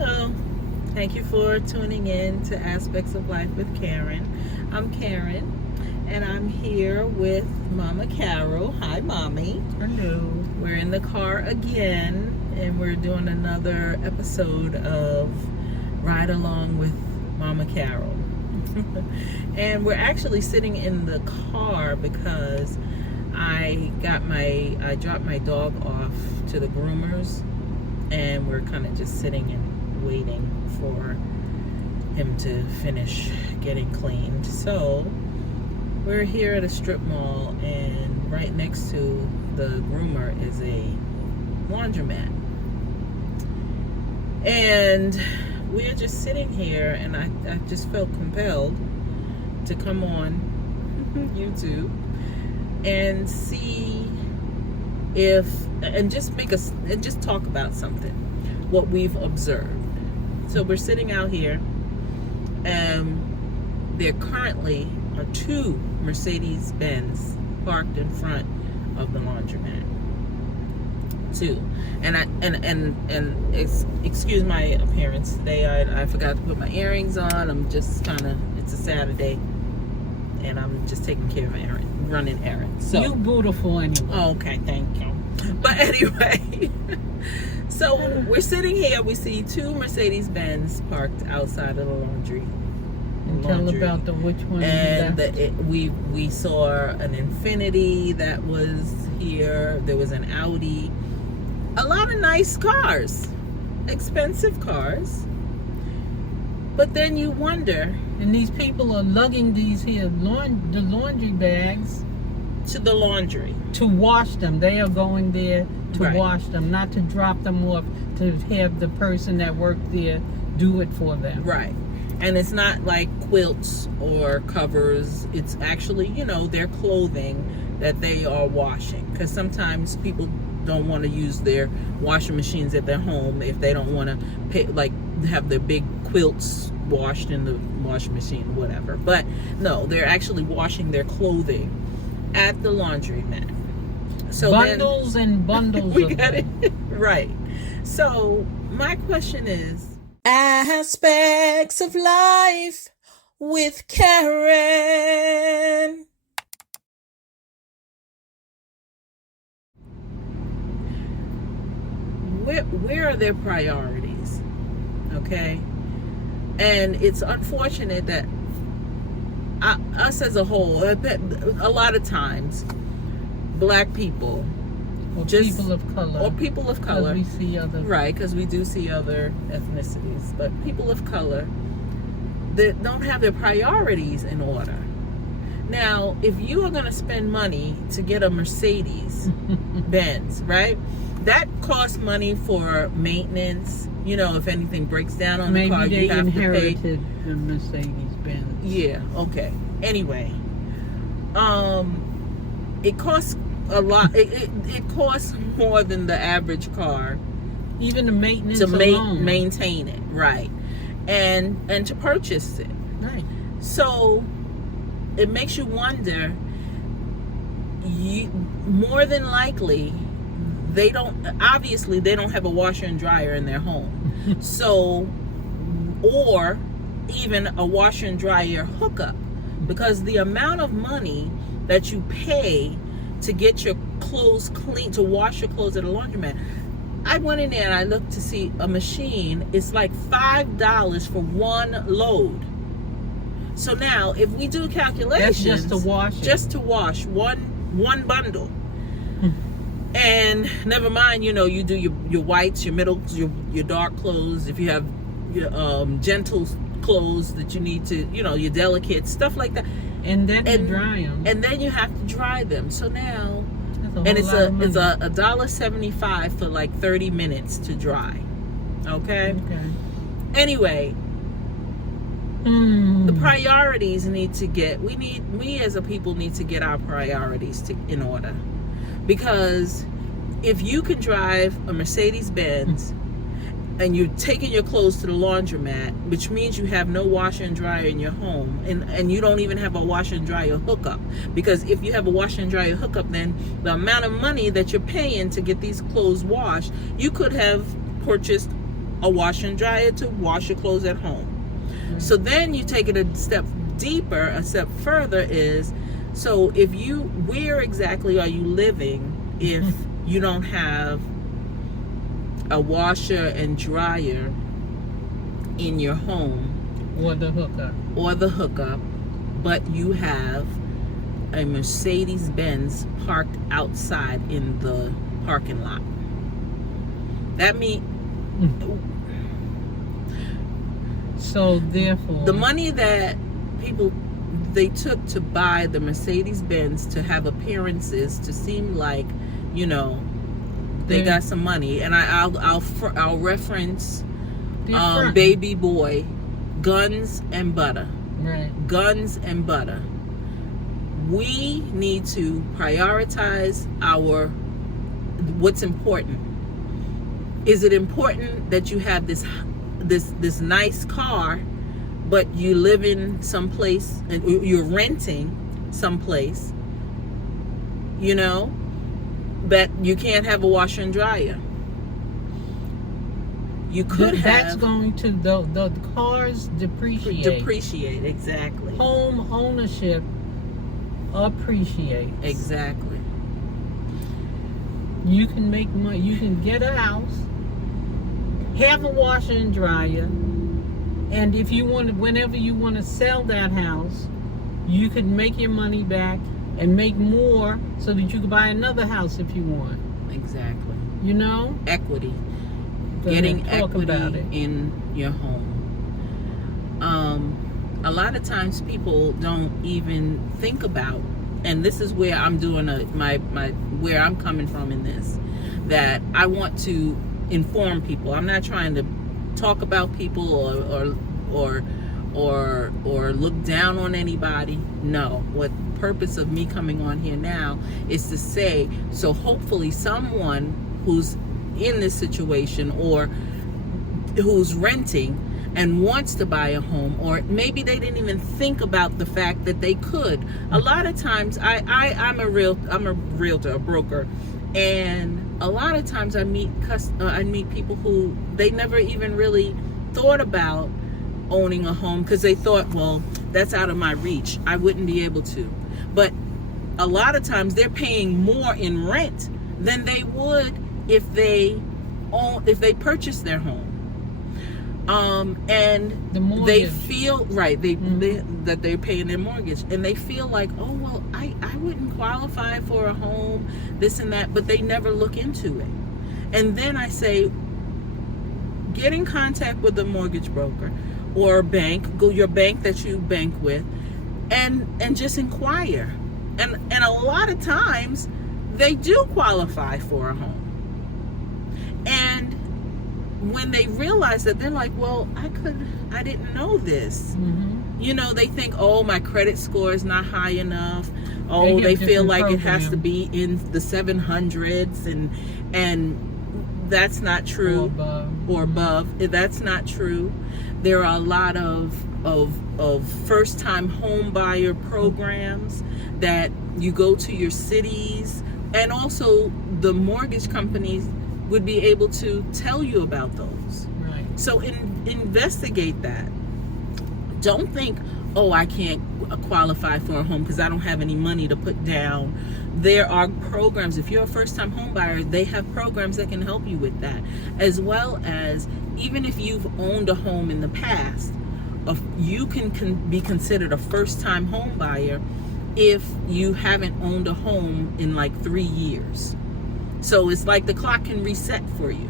Hello. Thank you for tuning in to Aspects of Life with Karen. I'm Karen, and I'm here with Momma Carol. Hi, Mommy. Hello. We're in the car again, and we're doing another episode of Ride Along with Momma Carol. And we're actually sitting in the car because I dropped my dog off to the groomers, and we're kind of just sitting and waiting for him to finish getting cleaned. So we're here at a strip mall, and right next to the groomer is a laundromat, and we're just sitting here, and I just felt compelled to come on YouTube and see and just talk about something, what we've observed. So we're sitting out here, and there currently are two Mercedes-Benz parked in front of the laundromat. Two. And excuse my appearance today. I forgot to put my earrings on. I'm just it's a Saturday, and I'm just taking care of running errands. So You beautiful anyway. oh, okay, thank you. But anyway, so we're sitting here. We see two Mercedes-Benz parked outside of the laundry. Tell about which one. And we saw an Infinity that was here. There was an Audi. A lot of nice cars, expensive cars. But then you wonder. And these people are lugging these here the laundry bags To the laundry. to wash them. They are going there to Right. wash them, not to drop them off to have the person that worked there do it for them. Right. And it's not like quilts or covers. It's actually, their clothing that they are washing. Because sometimes people don't want to use their washing machines at their home if they don't want to have their big quilts washed in the washing machine, whatever. But no, they're actually washing their clothing at the laundromat. So Bundles and bundles we of got it them. right. So my question is, Aspects of Life with Karen. Where are their priorities? Okay, and it's unfortunate that us as a whole, a lot of times, black people Or just people of color. or people of color, We see other. right? Because we do see other ethnicities, but people of color that don't have their priorities in order. Now, if you are going to spend money to get a Mercedes Benz, right? That costs money for maintenance. If anything breaks down on the car, Maybe you they have to pay. inherited the Mercedes Benz. Yeah, okay. Anyway, it costs a lot. It costs more than the average car Even the maintenance to alone. maintain it, right? And to purchase it. Right. So it makes you wonder, more than likely they don't have a washer and dryer in their home. So, or even a washer and dryer hookup, because the amount of money that you pay to get your clothes clean, to wash your clothes at a laundromat. I went in there and I looked to see a machine. It's like $5 for one load. So now, if we do calculations, That's just to wash it. just to wash one bundle. And never mind, you do your whites, your middles, your dark clothes. If you have your gentle clothes that you need to, your delicate stuff like that. And then to dry them. And then you have to dry them. So now, That's a whole lot of it's money. a $1.75 for like 30 minutes to dry. Okay. Okay. Anyway, the priorities we as a people need to get our priorities in order. Because if you can drive a Mercedes-Benz and you're taking your clothes to the laundromat, which means you have no washer and dryer in your home, and you don't even have a washer and dryer hookup. Because if you have a washer and dryer hookup, then the amount of money that you're paying to get these clothes washed, you could have purchased a washer and dryer to wash your clothes at home. So then you take it a step deeper, a step further is, so where exactly are you living if you don't have a washer and dryer in your home Or the hookup, but you have a Mercedes-Benz parked outside in the parking lot? That means so therefore the money that people they took to buy the Mercedes-Benz to have appearances to seem like, you know, they got some money, and I'll reference Baby Boy, Guns and Butter. Right. Guns and butter. We need to prioritize what's important. Is it important that you have this nice car, but you live in some place and you're renting someplace, you know, that you can't have a washer and dryer? You could That's going to the cars depreciate. Depreciate, exactly. Home ownership appreciates. Exactly. You can make money. You can get a house, have a washer and dryer, and if you want, whenever you want to sell that house, you can make your money back and make more so that you can buy another house if you want. Exactly. You know? Equity. Go Getting ahead, talk equity about it. in your home. A lot of times people don't even think about, and this is where I'm doing where I'm coming from in this, that I want to inform people. I'm not trying to talk about people or look down on anybody. No, what the purpose of me coming on here now is to say, so hopefully someone who's in this situation or who's renting and wants to buy a home, or maybe they didn't even think about the fact that they could. A lot of times I'm a realtor, a broker, and a lot of times I meet people who they never even really thought about owning a home because they thought, well, that's out of my reach, I wouldn't be able to. But a lot of times they're paying more in rent than they would if they purchase their home. And they feel that they're paying their mortgage, and they feel like, oh well, I wouldn't qualify for a home, this and that, but they never look into it. And then I say, get in contact with a mortgage broker or a bank, go your bank that you bank with, and just inquire. And a lot of times they do qualify for a home. And when they realize that, they're like, well, I didn't know this. Mm-hmm. You know, they think, oh, my credit score is not high enough. Oh, they feel like it has to be in the 700s, and that's not true. Or above. That's not true. There are a lot of first-time home buyer programs that you go to your cities, and also the mortgage companies would be able to tell you about those. Right. So investigate that. Don't think, oh, I can't qualify for a home because I don't have any money to put down. There are programs. If you're a first-time home buyer, they have programs that can help you with that, as well as even if you've owned a home in the past, you can be considered a first-time home buyer if you haven't owned a home in like 3 years. So it's like the clock can reset for you.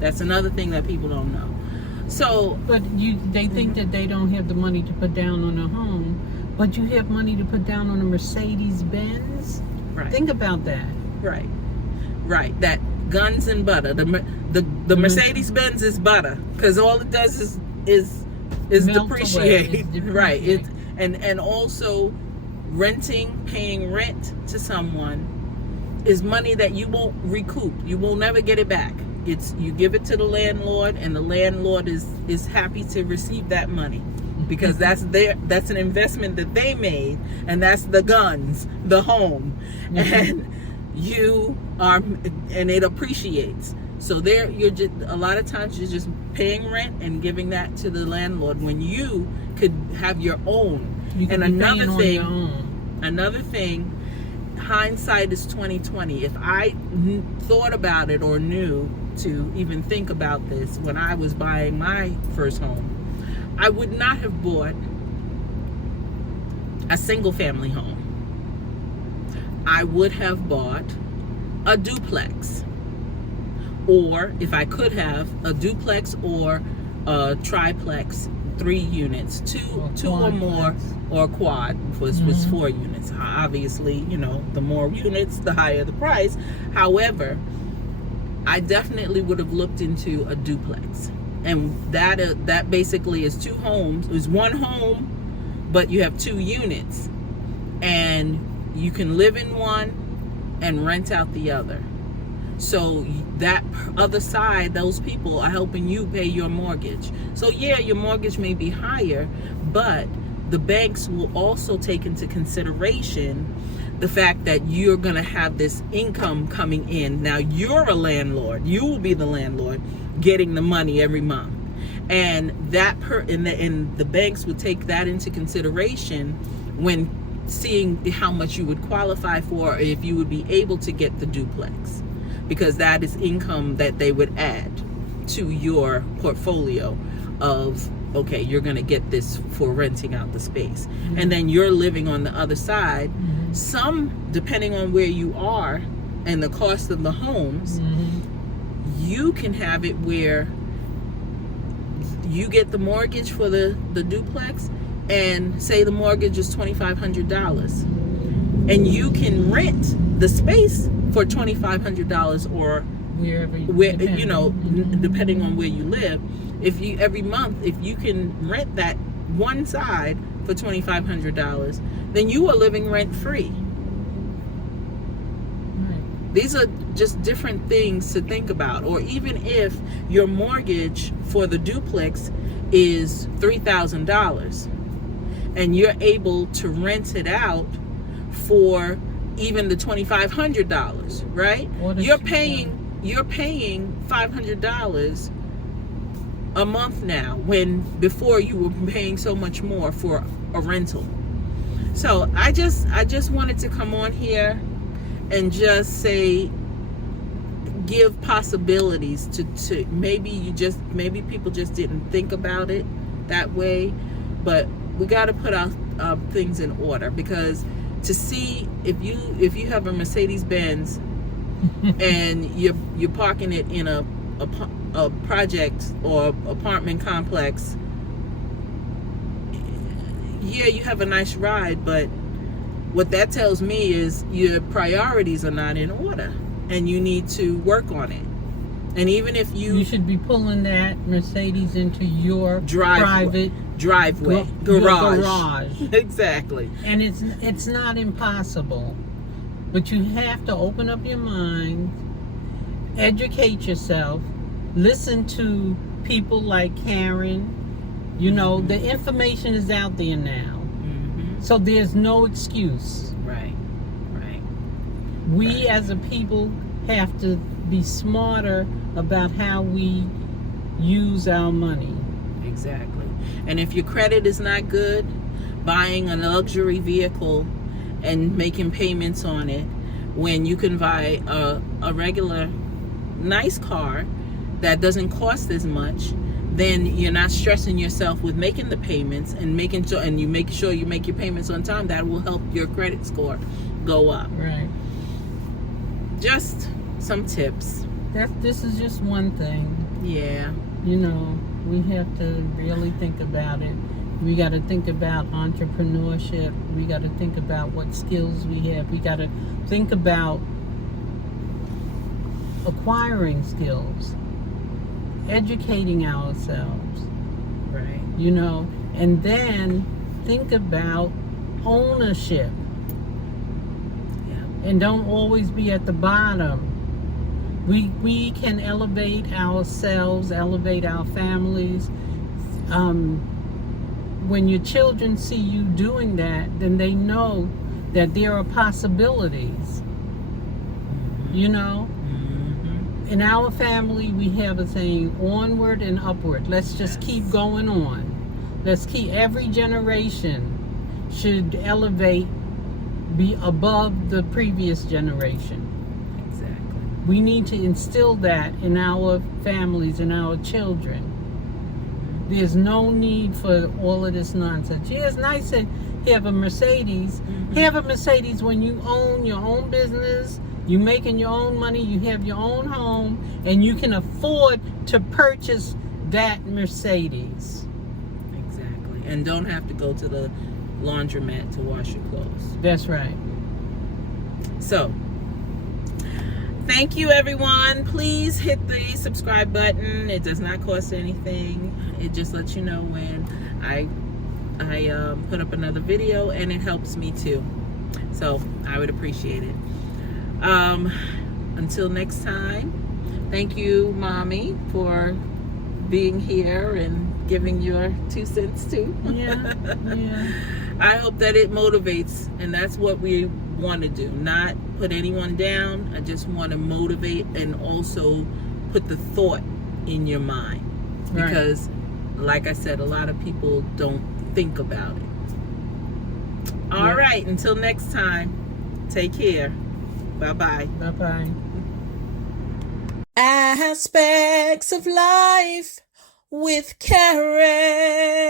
That's another thing that people don't know. So, but they think that they don't have the money to put down on a home, but you have money to put down on a Mercedes-Benz. Right. Think about that. Right. That guns and butter. The Mercedes-Benz is butter because all it does is depreciate. Right. And also paying rent to someone is money that you won't recoup. You will never get it back. You give it to the landlord, and the landlord is happy to receive that money because that's an investment that they made, and that's the guns, the home, and it appreciates. So there, you're just, a lot of times you're just paying rent and giving that to the landlord when you could have your own. You can And be paying on your own. another thing, hindsight is 2020. If I thought about it or knew to even think about this when I was buying my first home, I would not have bought a single family home. I would have bought a duplex, or if I could have, a duplex or a triplex, 3 units, two or more, or quad was 4 units. Obviously, you know, the more units, the higher the price. However, I definitely would have looked into a duplex, and that basically is 2 homes. It was 1 home, but you have 2 units, and you can live in one and rent out the other. So that other side, those people are helping you pay your mortgage. So yeah, your mortgage may be higher, but the banks will also take into consideration the fact that you're going to have this income coming in. Now you're a landlord. You will be the landlord getting the money every month. And and the banks would take that into consideration when seeing how much you would qualify for, or if you would be able to get the duplex, because that is income that they would add to your portfolio of, okay, you're going to get this for renting out the space. Mm-hmm. And then you're living on the other side. Mm-hmm. Some, depending on where you are and the cost of the homes, you can have it where you get the mortgage for the duplex, and say the mortgage is $2,500, and you can rent the space for $2,500, or wherever you know, depending on where you live. If you every month, if you can rent that one side for $2,500, then you are living rent free. These are just different things to think about. Or even if your mortgage for the duplex is $3,000 and you're able to rent it out for even the $2,500, right? You're paying $500 a month now, when before you were paying so much more for a rental. So I just wanted to come on here and just say, give possibilities to maybe people just didn't think about it that way, but we got to put our things in order, because to see if you have a Mercedes-Benz and you're parking it in a project or apartment complex, yeah, you have a nice ride, but what that tells me is your priorities are not in order, and you need to work on it. And even if you should be pulling that Mercedes into your private driveway, garage. Exactly. And it's not impossible, but you have to open up your mind, educate yourself, listen to people like Karen. You know, the information is out there now. So there's no excuse. Right. We as a people have to be smarter about how we use our money. Exactly. And if your credit is not good, buying a luxury vehicle and making payments on it, when you can buy a regular nice car that doesn't cost as much, then you're not stressing yourself with making the payments and making sure you make your payments on time. That will help your credit score go up. Right. Just some tips. This is just one thing. Yeah. You know, we have to really think about it. We got to think about entrepreneurship. We got to think about what skills we have. We got to think about acquiring skills, educating ourselves, right? You know, and then think about ownership. Yeah. And don't always be at the bottom. We can elevate ourselves, elevate our families. When your children see you doing that, then they know that there are possibilities. You know? In our family, we have a saying, onward and upward. Let's just keep going on. Let's keep, every generation should elevate, be above the previous generation. Exactly. We need to instill that in our families and our children. There's no need for all of this nonsense. Yeah, it's nice to have a Mercedes. Have a Mercedes when you own your own business, you're making your own money, you have your own home, and you can afford to purchase that Mercedes. Exactly. And don't have to go to the laundromat to wash your clothes. That's right. So, thank you, everyone. Please hit the subscribe button. It does not cost anything. It just lets you know when I put up another video, and it helps me too. So I would appreciate it. Until next time, thank you, Mommy, for being here and giving your 2 cents too. Yeah. I hope that it motivates, and that's what we want to do. Not put anyone down. I just want to motivate and also put the thought in your mind. Because, like I said, a lot of people don't think about it. All right, until next time, take care. Bye-bye. Bye-bye. Aspects of life with Karen.